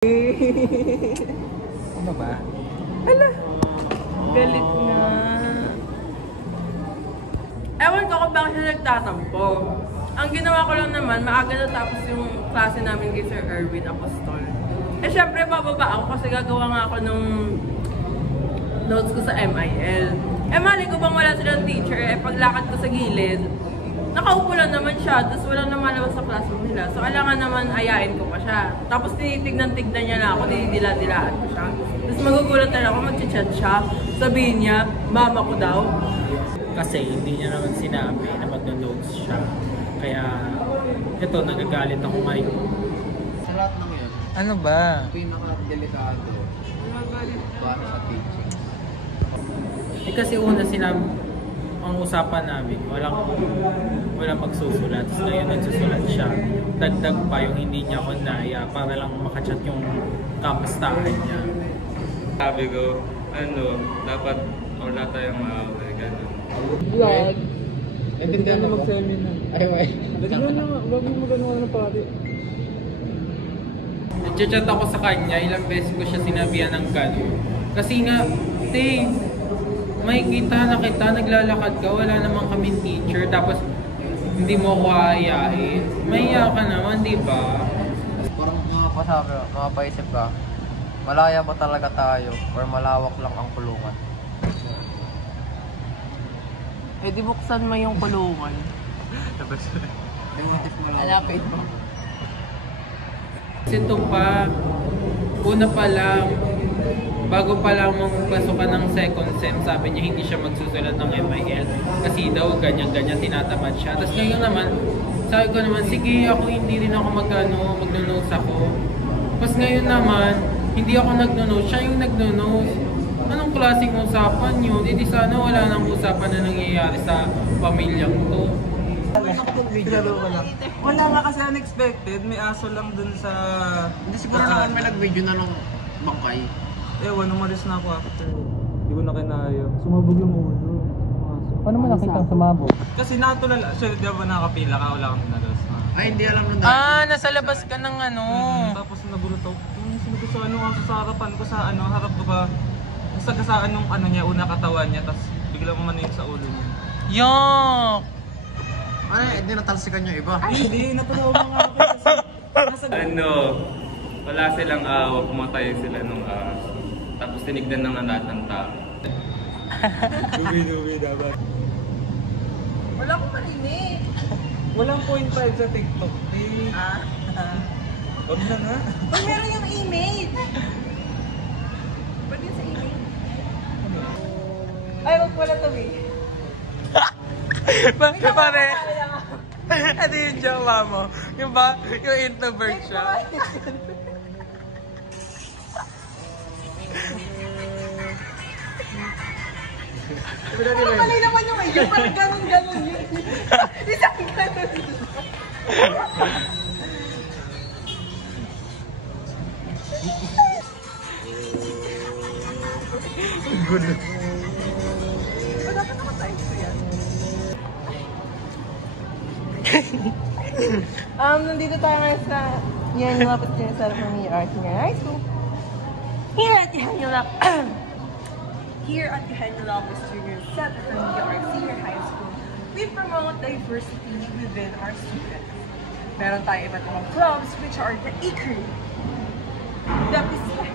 Ano ba? Hala, galit na. Ewan ko kung bakit siya nagtatampo. Ang ginawa ko lang naman, maaga na tapos yung klase namin kay Sir Erwin Apostol. Eh syempre, bababa ako kasi gagawa nga ako nung notes ko sa MIL. Eh mali ko bang wala silang teacher, eh paglakad ko sa gilid, nakaupo lang naman siya, tapos walang namalabas sa classroom nila. So alangan naman ayain ko pa siya. Tapos tinitignan-tignan niya na ako, dinidila-dilaan ko siya. Tapos magugulat na ako, mag-chat siya. Sabihin niya, mama ko daw. Kasi hindi niya naman sinabi na mag-notes siya. Kaya, ito, nagagalit ako ngayon. Sa lahat ng yun, Ano ba? pinaka-delikado para sa teaching. Eh kasi una sinabi, ang usapan namin, walang magsusulat. Tapos ngayon nagsusulat siya. Dagdag pa yung hindi niya ako naya para lang makachat yung kamustahan niya. Sabi ko, dapat wala tayong maaway, gano'n. Vlog. Naintindihan mo mag-seminar. Ay. Huwag mo magano ng pati. Nag-chat ako sa kanya, ilang beses ko siya sinabihan ng gano'n. Kasi nga, may kita na kita, naglalakad ka, wala namang kaming teacher, tapos hindi mo ko aayain. Mahiya ka naman, di ba? Parang mapaisip ka, malaya ba talaga tayo or malawak lang ang kulungan? Eh di buksan mo yung kulungan. Alapit mo. Kasi ito pa, una pa lang, bago pa lang magpasok ka ng second sem, sabi niya hindi siya magsusulat ng MIL kasi daw ganyan-ganyan tinatamad siya. Tapos ngayon naman, sabi ko naman, sige ako hindi rin ako magno-notes ako. Tapos ngayon naman, hindi ako nagno-notes, siya yung nagno-notes. Anong klaseng usapan yun? Hindi sana wala nang usapan na nangyayari sa pamilyang to. Wala nga kasi unexpected, may aso lang dun sa... Hindi siguro naman may nag-video na ng bangkay. Ewan, umalis na ako after. Hindi ko na kinaya. Sumabog yung ulo. Paano mo nakita sumabog? Kasi natulala. Siya, di ba nakapila ka? Wala kang nalas na. Ay, hindi alam nun. Nasa labas ka ng ano. Tapos nagulat ako. Sinabi sa aso sa harapan ko, sa harap ko ba? Nasagasaan nung niya, una katawan niya, tapos biglang umanin sa ulo niya. Yok! Ay, hindi natalsikan yung iba. Hindi, natulaw mo nga ako kasi Wala silang awa, pumatay sila nung tapos tinignan ng lahat ng tao. Duwi dapat. Wala akong marinig. Walang 0.5 sa TikTok. Wag na nga. Oh, meron yung email. Pwede sa email. Ay, wag pala to eh. Bakit pare? Ano yung jowa mo? Yung ba? Yung introvert siya? Ano mali naman yung yung parang ganun-ganun yun. Isang ganun. Gulo. Wala pa naman tayo ito yan. Nandito tayo ngayon sa yan yung lapit niya sa Armenia High School. Here at Eugenio Lopez Jr. Center from Senior High School, we promote diversity within our students. Meron tayo iba't ibang clubs which are the E-Crew, the Pacific,